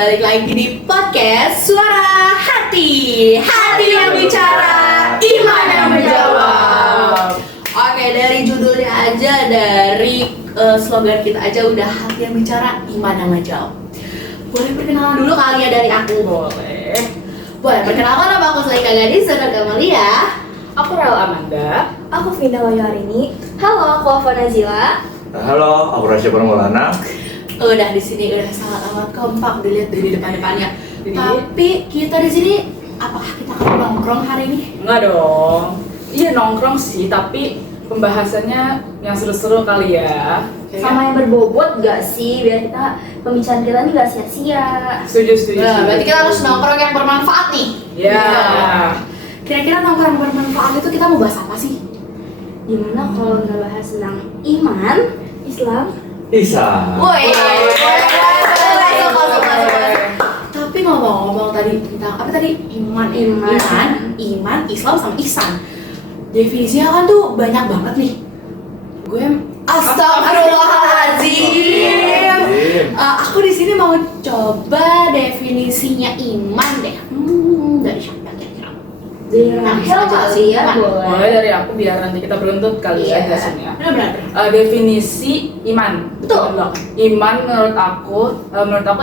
Balik lagi di podcast Suara Hati. Hati yang bicara, iman yang menjawab. Oke, dari judulnya aja, dari slogan kita aja udah hati yang bicara, iman yang menjawab. Boleh perkenalan dulu kali ya dari aku? Boleh perkenalkan, nama aku Selaika Gadis dan Kamalia. Aku Rel Amanda. Aku Vinda Wahyu. Halo, aku Alfa Nazila. Halo, aku Rasya Permulana. Udah di sini udah sangat amat kompak dilihat dari depan-depannya. Tapi kita di sini apakah kita akan nongkrong hari ini? Enggak dong. Iya nongkrong sih, tapi pembahasannya yang seru-seru kali ya. Sama yang berbobot gak sih? Biar kita pembicaraan kita nih gak sia-sia. Setuju. Nah, berarti kita harus nongkrong yang bermanfaat nih. Ya. Kira-kira nongkrong yang bermanfaat itu kita mau bahas apa sih? Gimana kalau nggak bahas tentang iman, Islam? Isa. Woi, tapi ngomong-ngomong tadi tentang apa tadi? Iman, Islam sama ihsan. Definisinya kan tuh banyak banget nih. Gue Astagfirullahaladzim. Aku di sini mau coba definisinya iman deh. Dari siapa kira-kira? Dari Rahel kali ya, Mulai dari aku biar nanti kita beruntut kali ya jelasinnya. Benar-benar. Definisi iman. Betul. Iman menurut aku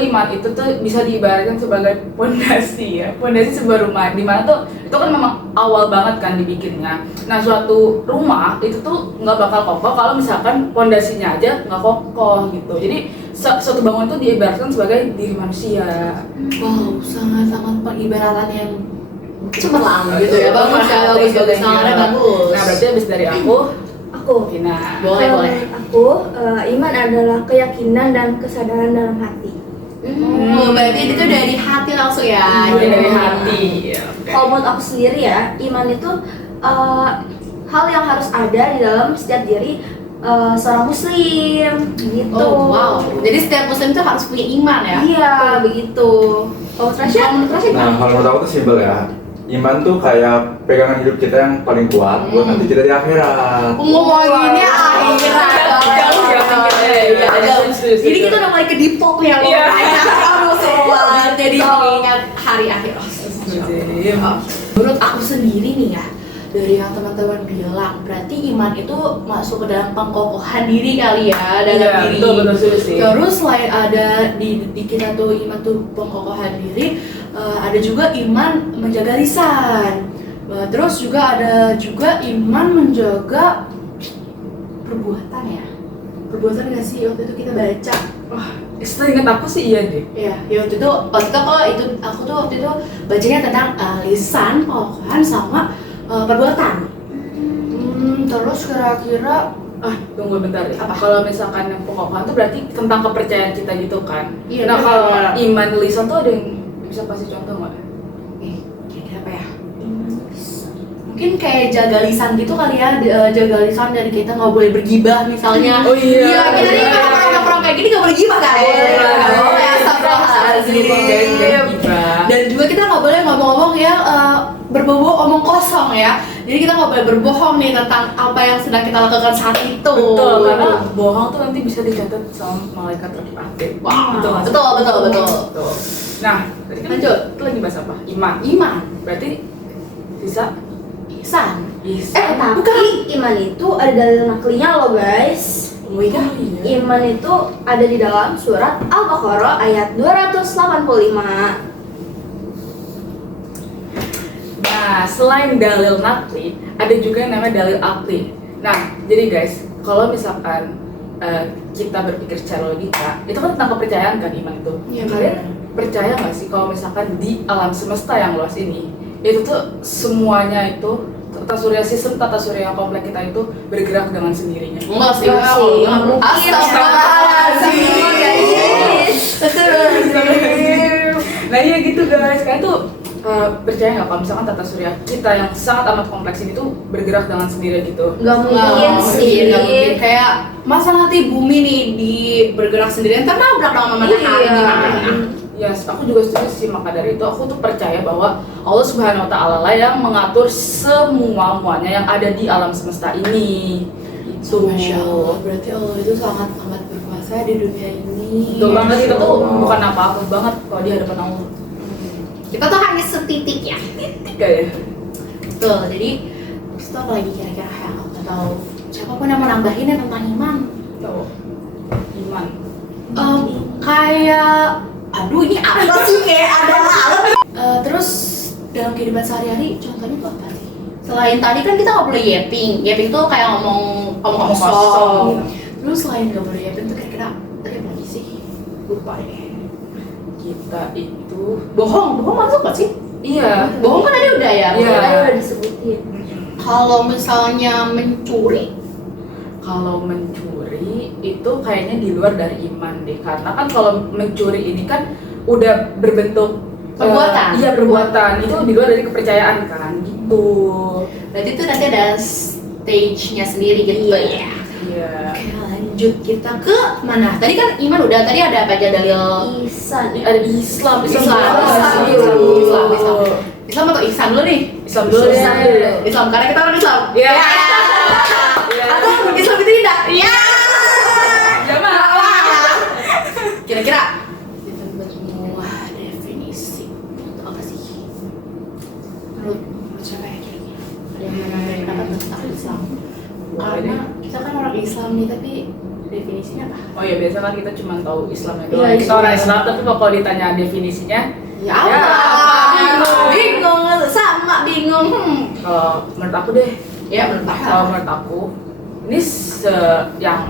iman itu tuh bisa diibaratkan sebagai pondasi ya. Pondasi sebuah rumah di mana tuh itu kan memang awal banget kan dibikinnya. Nah, suatu rumah itu tuh nggak bakal kokoh kalau misalkan pondasinya aja nggak kokoh gitu. Jadi suatu bangunan itu diibaratkan sebagai diri manusia. Wow, sangat-sangat pengibaratan yang cemerlang gitu ya. Bagus. Sangatnya bagus. Nah, berarti habis dari aku Aku. Boleh. Aku, iman adalah keyakinan dan kesadaran dalam hati. Berarti itu dari hati langsung ya. Mulai dari hati. Ya, oke. Kalau menurut aku sendiri ya, iman itu hal yang harus ada di dalam setiap diri seorang muslim gitu. Oh, wow. Jadi setiap muslim itu harus punya iman ya? Iya, begitu. Kalau Trasya, Nah, kalau menurut aku tuh simpel ya. Iman tuh kayak pegangan hidup kita yang paling kuat buat nanti kita di akhirat. Ngomonginnya akhirat. Jauh ya, Jauh. Jadi kita udah mulai ke Depok ya. Iya. Aduh, seru banget. Jadi mengingat hari akhirat. Menurut aku sendiri nih ya, dari yang teman-teman bilang, berarti iman itu masuk ke dalam pengkokohan diri kali ya, dalam diri. Betul sih. Terus selain ada di kita tuh iman tuh pengkokohan diri, ada juga iman menjaga lisan. Terus juga ada juga iman menjaga perbuatan ya. Perbuatan nggak sih waktu itu kita baca? Wah, ingat aku sih iya deh. Iya, ya waktu itu aku tuh waktu itu bacanya tentang lisan, pengkokohan sama perbuatan. Terus kira-kira Tunggu bentar ya. Apa? Kalau misalkan yang pengkokohan tuh berarti tentang kepercayaan kita gitu kan. Iya, Nah, benar. kalau iman lisan tuh ada yang bisa kasih contoh nggak? Kira-kira apa ya? Mungkin kayak jaga lisan gitu kali ya, jaga lisan dari kita nggak boleh bergibah misalnya. Oh iya. Iya, kita nih kalau orang-orang kayak gini nggak boleh gibah kan? Nggak boleh, astagfirullahaladzim. Dan juga kita nggak boleh ngomong-ngomong yang berbau omong kosong ya. Jadi kita nggak boleh berbohong nih tentang apa yang sedang kita lakukan saat itu. Betul, karena bohong tuh nanti bisa dicatat sama malaikat rakib atid. Wow, nggak sih? betul. Nah, tadi kan Lanjut. kita lagi bahas apa? Iman. Berarti bisa Ihsan. tapi iman itu ada dalil naklinya loh guys. Oh iya. Iman itu ada di dalam surat Al-Baqarah ayat 285. Nah, selain dalil nakli, ada juga yang namanya dalil akli. Nah, jadi guys, kalau misalkan kita berpikir secara logika, itu kan tentang kepercayaan kan iman itu. Iya, Kalian benar. percaya nggak sih kalau misalkan di alam semesta yang luas ini, itu tuh semuanya itu tata surya sistem tata surya yang kompleks kita itu bergerak dengan sendirinya? Enggak sih, Enggak sih, nggak mungkin. Astagfirullahaladzim. Nah iya gitu guys, kalian tuh percaya nggak kalau misalkan tata surya kita yang sangat amat kompleks ini tuh bergerak dengan sendiri gitu? Nggak mungkin sih. Nggak mungkin. Kayak masa nanti bumi nih bergerak sendirian ternabrak sama matahari gimana? Ya, aku juga setuju sih, maka dari itu aku tuh percaya bahwa Allah Subhanahu wa Ta'ala lah yang mengatur semuanya yang ada di alam semesta ini. Itu. Masya Allah, berarti Allah itu sangat amat berkuasa di dunia ini. Betul banget, kita tuh Allah. bukan apa-apa banget kalau di hadapan Allah. Kita tuh hanya setitik ya. Kayak Betul, jadi terus itu apa lagi kira-kira yang aku tahu? Siapapun yang mau nambahin ya tentang iman. tahu iman. Kayak, aduh ini apa sih kayak ada lalat. Terus dalam kehidupan sehari-hari contohnya tuh apa sih? Selain tadi kan kita nggak boleh yapping tuh kayak ngomong kosong. Terus selain nggak boleh yapping tuh kira-kira tadi apa lagi sih? Lupa deh. Kita itu Bohong masuk gak sih? iya. Bohong kan tadi udah ya. Iya. Tadi udah disebutin. Kalau misalnya mencuri, Kalau mencuri itu kayaknya di luar dari iman deh, karena kan kalau mencuri ini kan udah berbentuk Perbuatan. iya perbuatan, itu di luar dari kepercayaan kan gitu. berarti itu nanti ada stage-nya sendiri gitu ya. Iya. Oke, lanjut kita ke mana? Tadi kan iman udah, tadi ada apa aja dalil Ihsan. Ada Islam Islam atau ihsan dulu nih? Islam dulu ya. Islam karena kita orang Islam. Iya. Atau Islam itu tidak? Iya. Jamaah. Kira-kira kita buat semua definisi itu apa sih? Menurut siapa ya kira-kira? Ada yang mau nambahin pendapat tentang Islam? Karena kita kan orang Islam nih, tapi definisinya apa? Oh ya, biasa kan kita cuma tahu Islamnya Iya, doang. Kita Islam. orang Islam, tapi kalau ditanya definisinya, Ya Ya, apa? Bingung, sama bingung. kalau menurut aku deh, Ya menurut kalau menurut aku, ini yang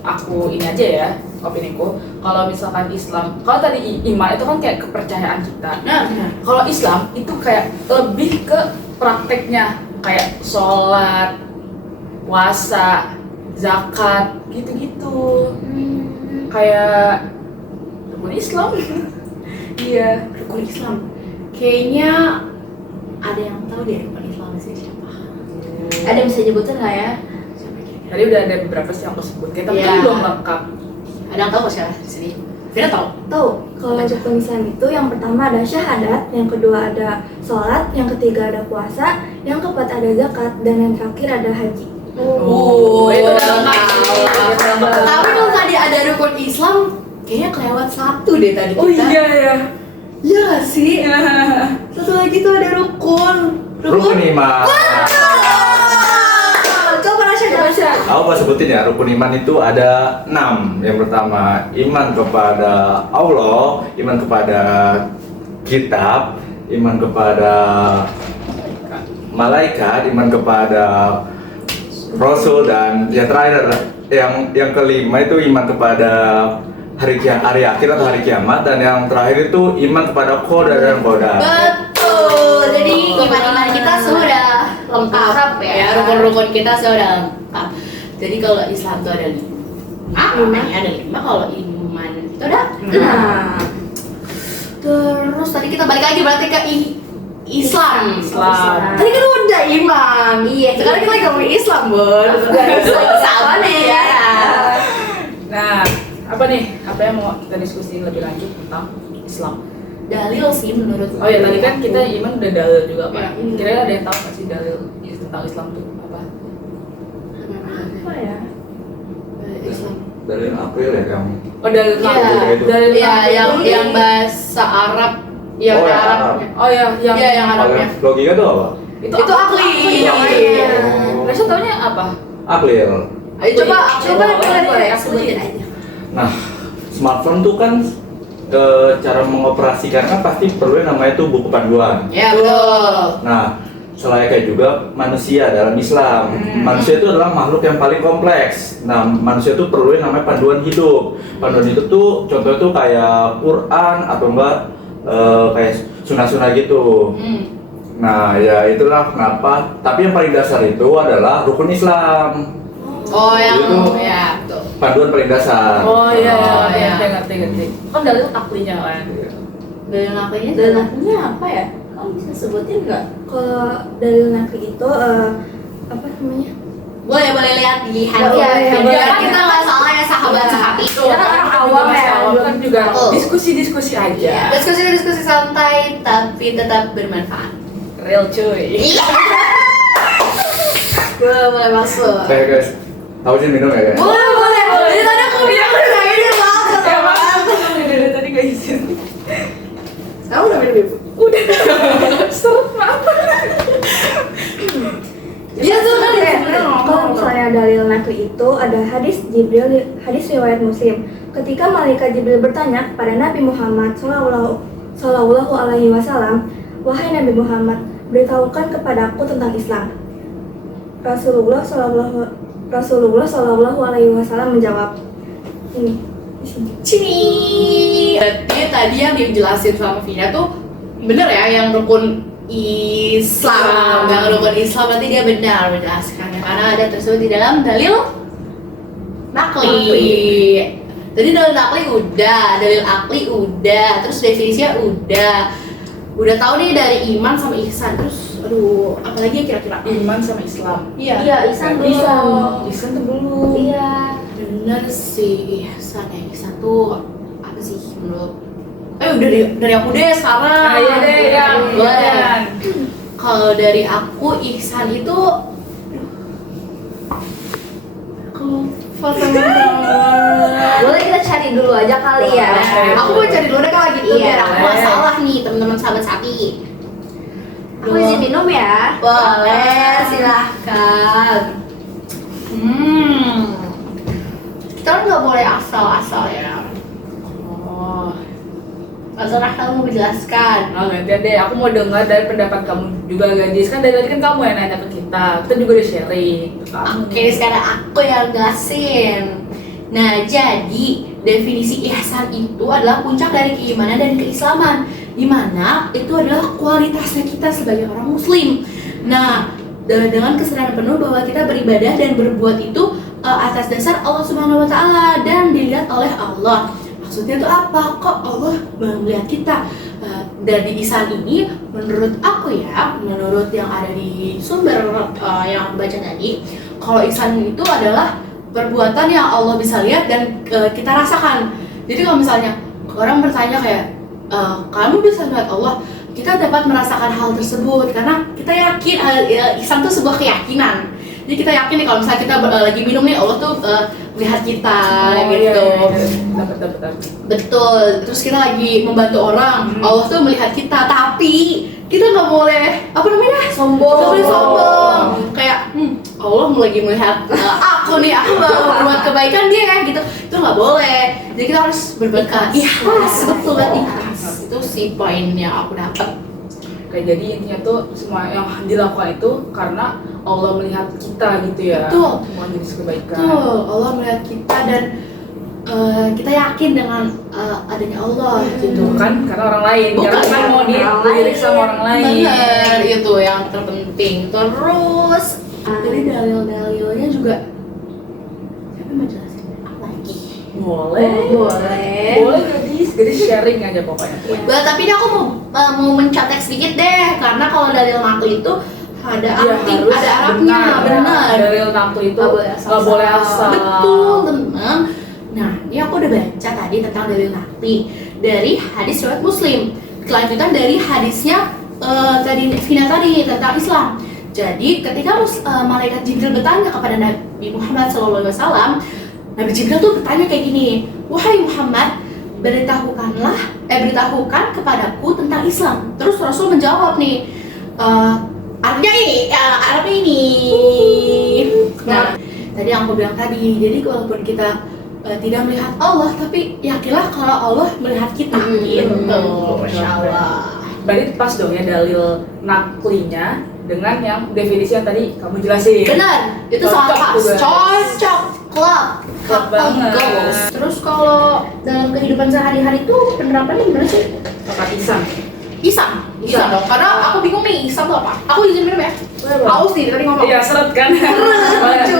aku ini aja ya, opiniku. Kalau misalkan Islam, kalau tadi iman itu kan kayak kepercayaan kita. Nah, benar. Kalau Islam itu kayak lebih ke prakteknya, kayak sholat, puasa, zakat, gitu-gitu. Kayak rukun Islam. Iya. Rukun Islam. Kayaknya ada yang tahu deh rukun Islam sih siapa? Ada yang bisa nyebutin nggak ya? Siapa kira-kira? Tadi udah ada beberapa sih yang aku sebutkan, tapi Iya. kan belum lengkap. Ada yang tahu nggak siapa di sini? Tidak tahu. Tahu, kalau rukun Islam itu yang pertama ada syahadat, yang kedua ada sholat, yang ketiga ada puasa, yang keempat ada zakat, dan yang terakhir ada haji. Itu udah lengkap. Tapi kalau tadi ada rukun Islam, kayaknya kelewat satu deh tadi kita. Oh iya ya. Iya nggak sih? Satu lagi tuh ada rukun. Rukun iman. Coba Rasya. Aku mau sebutin ya, rukun iman itu ada 6. Yang pertama, iman kepada Allah, iman kepada kitab, iman kepada malaikat, iman kepada rasul, dan yang terakhir yang kelima itu iman kepada hari akhir atau hari kiamat, dan yang terakhir itu iman kepada qadar dan qadar. Betul. Jadi iman-iman kita sudah lengkap ya. Rukun-rukun kita sudah lengkap. Jadi kalau Islam itu ada 5. Ada 5. Kalau iman itu ada 6. Terus tadi kita balik lagi berarti ke Islam. Islam. Tadi kan udah iman. Iya, Sekarang kita lagi ngomongin Islam, Bun. Sama nih ya. Nah, apa nih? Apa yang mau kita diskusiin lebih lanjut tentang Islam? Dalil sih menurut. Oh ya, tadi kan kita iman udah dalil juga Iya. kan. Kira-kira ada yang tahu nggak sih dalil tentang Islam tuh apa? Apa ya? Islam. Dari April ya kamu. Oh, dalil Iya, itu. dalil Iya, Islam. yang bahasa Arab. Yang Oh, yang Arabnya. Oh ya, yang Iya, yang Arabnya. Kalau logika itu apa? Itu akli. Iya. Rasa taunya apa? Aklil. Ayo coba boleh, ya, sebutin aja. Nah, smartphone tuh kan cara mengoperasikan kan pasti perlu yang namanya tuh buku panduan. Ya betul. Nah, selayaknya juga manusia dalam Islam. Manusia itu adalah makhluk yang paling kompleks. Nah, manusia itu perlu yang namanya panduan hidup. Panduan hidup tuh contohnya tuh kayak Quran atau enggak kayak sunah-sunah gitu. Nah, ya itulah kenapa. Tapi yang paling dasar itu adalah rukun Islam. Oh yang Itu ya betul. panduan paling dasar. Oh iya, Oh, iya, iya. ngerti. Kan dalil aklinya kan. Dalil ngapainnya? Dalil naklinya apa ya? Kamu bisa sebutin nggak? Kalau dalil nakli itu apa namanya? Boleh lihat di handphone. Iya, iya, boleh. Biar kita nggak salah ya sahabat itu. Kita kan orang awam ya, kan juga Betul. diskusi aja. Diskusi santai tapi tetap bermanfaat. Real cuy. Iya. Boleh masuk. Kayak guys, Aku izin minum ya guys. Boleh. Dari tadi aku bilang udah ini banget. Ya maaf, dari tadi gak izin. Kamu udah minum ibu? Udah. Seret maaf. Iya tuh kan sebenarnya Kalau misalnya dalil nakli itu ada hadis Jibril, hadis riwayat Muslim. Ketika malaikat Jibril bertanya kepada Nabi Muhammad Sallallahu Alaihi Wasallam, wahai Nabi Muhammad, beritahukan kepadaku tentang Islam. Rasulullah Sallallahu Alaihi Wasallam menjawab, ini di sini. Cini. Berarti tadi yang dijelasin sama Vina tuh bener ya, yang rukun Islam. Yang rukun Islam berarti dia benar menjelaskan karena ada tersebut di dalam dalil nakli. Jadi dalil nakli udah, dalil akli udah, terus definisinya udah tahu nih dari iman sama ihsan. Terus aduh, apalagi ya kira-kira? Iman sama Islam. Iya, Ihsan dulu. Ihsan tuh belum. Iya. Bener sih, ihsan ya. Ihsan tuh apa sih menurut? Udah dari aku deh sekarang. Nah, iya deh, ya. Boleh. Kalau dari aku ihsan itu aku Boleh kita cari dulu aja kali ya. Aku mau cari dulu deh kalau gitu Iya. biar aku gak salah nih teman-teman sahabat sapi. Aku izin minum ya. Boleh, silahkan. Kita kan nggak boleh asal-asal ya. Oh. Asal-asal mau menjelaskan. Nah, gantian deh, aku mau dengar dari pendapat kamu juga Gadis. Kan dari tadi kan kamu yang nanya ke kita juga udah sharing ke kamu. Oke, sekarang aku yang jelasin. Nah, jadi definisi ihsan itu adalah puncak dari keimanan dan keislaman, di mana itu adalah kualitasnya kita sebagai orang muslim. Nah, dengan kesadaran penuh bahwa kita beribadah dan berbuat itu atas dasar Allah Subhanahu wa taala dan dilihat oleh Allah. Maksudnya itu apa? Kok Allah melihat kita? Dari ihsan ini menurut aku ya, menurut yang ada di sumber yang aku baca tadi, kalau ihsan itu adalah perbuatan yang Allah bisa lihat dan kita rasakan. Jadi kalau misalnya orang bertanya kayak kamu bisa melihat Allah, kita dapat merasakan hal tersebut karena kita yakin ihsan itu sebuah keyakinan. Jadi kita yakin nih kalau misalnya kita lagi minum nih, Allah tuh melihat kita gitu. Dapat. Betul. Terus kita lagi membantu orang, Allah tuh melihat kita, tapi kita nggak boleh apa namanya Sombong. Nggak boleh sombong. Kayak Allah lagi melihat aku nih, aku berbuat kebaikan dia gitu. Itu nggak boleh. Jadi kita harus berbuat ikhlas. Betul banget, ikhlas. Itu sih poin yang aku dapat. Kayak jadi intinya tuh semua yang dilakukan itu karena Allah melihat kita gitu ya. Betul. Semua jenis kebaikan. Betul, Allah melihat kita dan kita yakin dengan adanya Allah gitu. Bukan karena orang lain. Bukan Jangan kan mau orang dilirik sama orang lain. Bener, itu yang terpenting. Terus dari dalil-dalilnya juga siapa mau jelasin apa lagi? Boleh. Boleh gadis sharing aja pokoknya. Bah, tapi ini aku mau mencatat sedikit deh, karena kalau dalil nakli itu ada arti, ada Arabnya, benar. Dalil nakli itu Nggak boleh asal. Betul, teman. Nah, ini aku udah baca tadi tentang dalil nakli dari hadis riwayat Muslim. Kelanjutan dari hadisnya tadi Vina tadi tentang Islam. Jadi ketika malaikat Jibril bertanya kepada Nabi Muhammad SAW, Nabi Jibril tuh bertanya kayak gini, wahai Muhammad, beritahukan kepadaku tentang Islam. Terus Rasul menjawab nih, artinya ini. Nah, tadi yang aku bilang tadi, jadi walaupun kita tidak melihat Allah, tapi yakinlah kalau Allah melihat kita. Gitu, Masya Allah. Berarti pas dong ya dalil naklinya dengan yang definisi yang tadi kamu jelasin. Benar, itu Cocok sangat pas. tuh, guys. Cocok, klub banget. goals. Terus kalau dalam kehidupan sehari-hari itu penerapannya gimana sih? Kakak Isam. Isam dong, karena aku bingung nih, Isam itu apa? Aku izin minum ya? Haus nih, tadi ngomong. Iya, seret kan? Lucu.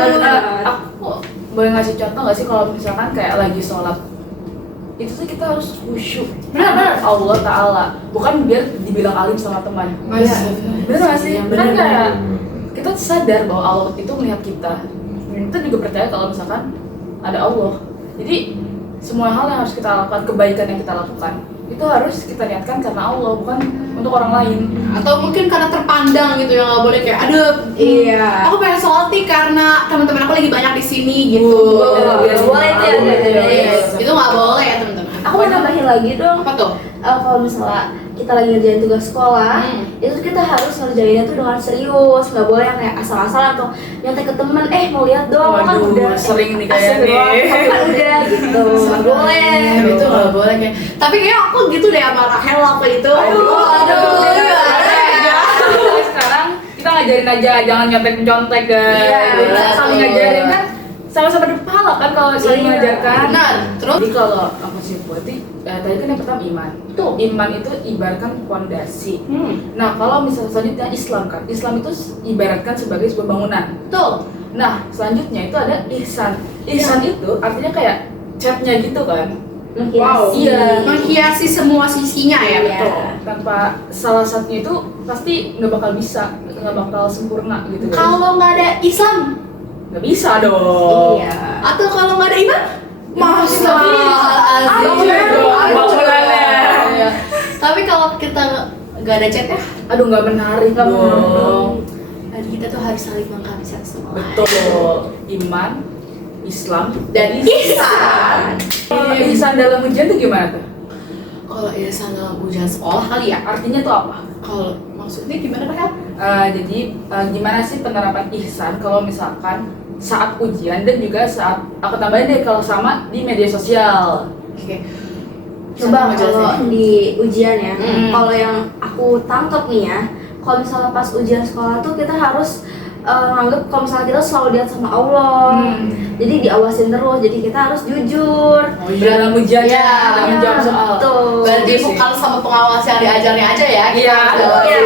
Aku boleh ngasih contoh nggak sih kalau misalkan kayak lagi sholat itu tuh kita harus khusyuk. Benar. Allah Ta'ala, bukan biar dibilang alim sama teman. Iya. Bener nggak sih? Yang Kan benar. kayak kita sadar bahwa Allah itu melihat kita. Kita juga percaya kalau misalkan ada Allah. Jadi semua hal yang harus kita lakukan, kebaikan yang kita lakukan itu harus kita niatkan karena Allah, bukan untuk orang lain. Atau mungkin karena terpandang gitu ya, nggak boleh kayak aduh Iya. aku pengen sholat nih karena teman-teman aku lagi banyak di sini gitu. Boleh itu ya, guys. Itu nggak boleh ya teman-teman. Aku mau nambahin lagi dong. Apa tuh? Kalau misalnya kita lagi ngerjain tugas sekolah, itu kita harus ngerjainnya tuh dengan serius, nggak boleh yang kayak asal-asalan atau nyantai ke temen, mau lihat dong, kan Waduh, udah sering nih asik kayaknya doang, nih. kan udah gitu, nggak boleh. Itu nggak boleh kayak. Tapi kayak aku gitu deh sama Rahel waktu itu. Aduh, ya. Sekarang kita ngajarin aja, jangan nyontek-nyontek guys. Iya, Kita saling betul. ngajarin kan, sama-sama berpahala kan kalau saling Iya. mengajarkan. Benar. Terus Jadi kalau aku simpulkan, tadi kan yang pertama iman. Tuh. Iman itu ibaratkan fondasi. Nah, kalau misalnya selanjutnya Islam kan, Islam itu ibaratkan sebagai sebuah bangunan. tuh. Nah, selanjutnya itu ada ihsan. Ihsan itu artinya kayak catnya gitu kan. Wow. Iya. Menghiasi semua sisinya ya, Iya. betul. Tanpa salah satunya itu pasti nggak bakal bisa, nggak bakal sempurna gitu guys. Kalau nggak ada Islam Nggak bisa dong. Iya. atau kalau nggak ada iman, masa Bangunannya. Tapi kalau kita nggak ada chatnya, Aduh, nggak menarik Nggak menarik dong. dong. dan kita tuh harus saling melengkapi satu sama lain. Betul. Iman, Islam, Dan ihsan. Kalau ihsan dalam ujian tuh gimana tuh? Kalau ihsan dalam ujian sekolah kali ya. Artinya tuh apa? Kalau maksudnya gimana Rahel? Jadi gimana sih penerapan ihsan kalau misalkan saat ujian dan juga saat aku tambahin deh kalau sama di media sosial. Oke. Coba Sama jelasin. kalau di ujian ya, Hmm. kalau yang aku tangkep nih ya, kalau misalnya pas ujian sekolah tuh kita harus nganggep kalau misalnya kita selalu lihat sama Allah, jadi diawasin terus, jadi kita harus jujur. Oh iya, dalam ujian Iya, dalam iya, menjawab soal. betul. Berarti Setuju sih. bukan sama pengawas yang diajarnya aja ya? Iya, Iya. iya.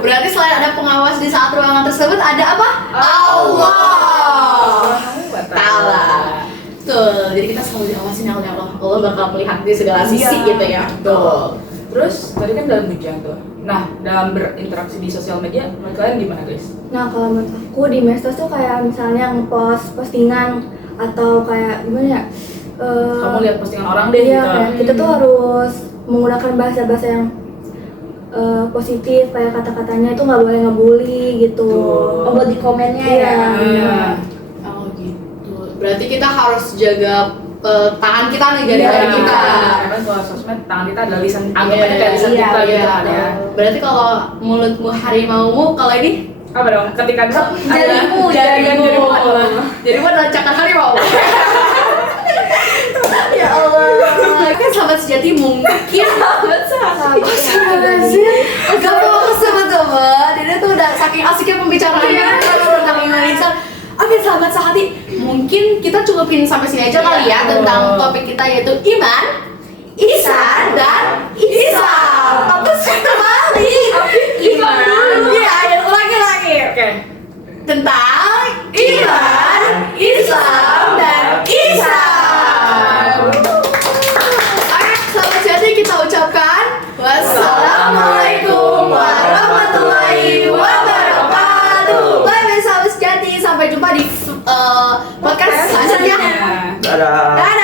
Berarti selain ada pengawas di saat ruangan tersebut ada apa? Allah. Ta'ala. Betul. Jadi kita selalu diawasin oleh Allah. Allah bakal melihat di segala sisi Iya. gitu ya. Betul. Terus tadi kan dalam ujian tuh. Nah, dalam berinteraksi di sosial media, menurut kalian gimana guys? Nah kalau menurut aku di medsos tuh kayak misalnya ngepost postingan atau kayak gimana ya? Kamu lihat postingan orang deh Iya, gitu. kayak kita tuh harus menggunakan bahasa-bahasa yang positif, kayak kata-katanya itu nggak boleh ngebully gitu. Betul. Oh, buat di komennya ya. Iya. Oh gitu. Berarti kita harus jaga tangan kita nih jari Iya. kita. Karena kalau sosmed tangan kita adalah lisan, anggapannya kayak lisan Iya, kita gitu Iya. kan ya. Berarti kalau mulutmu harimaumu, kalau ini Apa dong? Ketika Jarimu, jarimu. adalah Jarimu adalah cakar harimau. Ya Allah. Kan sahabat sejati mungkin Sahabat sih. Gak mau teman-teman. Dia tuh udah saking asiknya pembicaraannya tentang iman ihsan. Oke sahabat sehati, mungkin kita cukupin sampai sini aja kali ya tentang topik kita yaitu iman, ihsan, dan Islam. Tapi kembali Islam dulu. Iya, ayo ulangi lagi. Oke. Tentang iman, Islam, dan Ihsan. Oke, sahabat sejati kita ucapkan wassalamualaikum warahmatullahi wabarakatuh. Bye bye sahabat sejati, sampai jumpa di podcast selanjutnya. Dadah. Dadah.